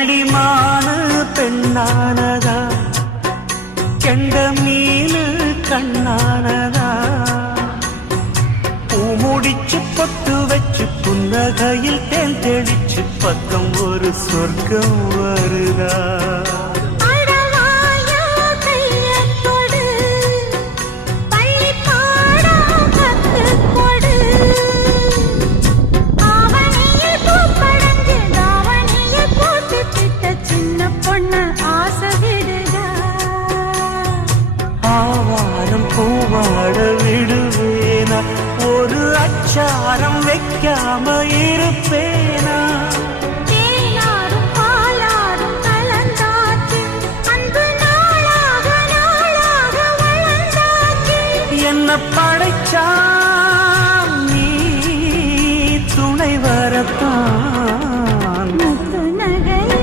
புள்ளிமானு பெண்ணானதா, கெண்ட மீனு கண்ணானதா, பூமுடிச்சு பொட்டு வச்சு புன்னகையில் தேன் தெளிச்சு பக்கம் ஒரு சொர்க்கம் வருதா.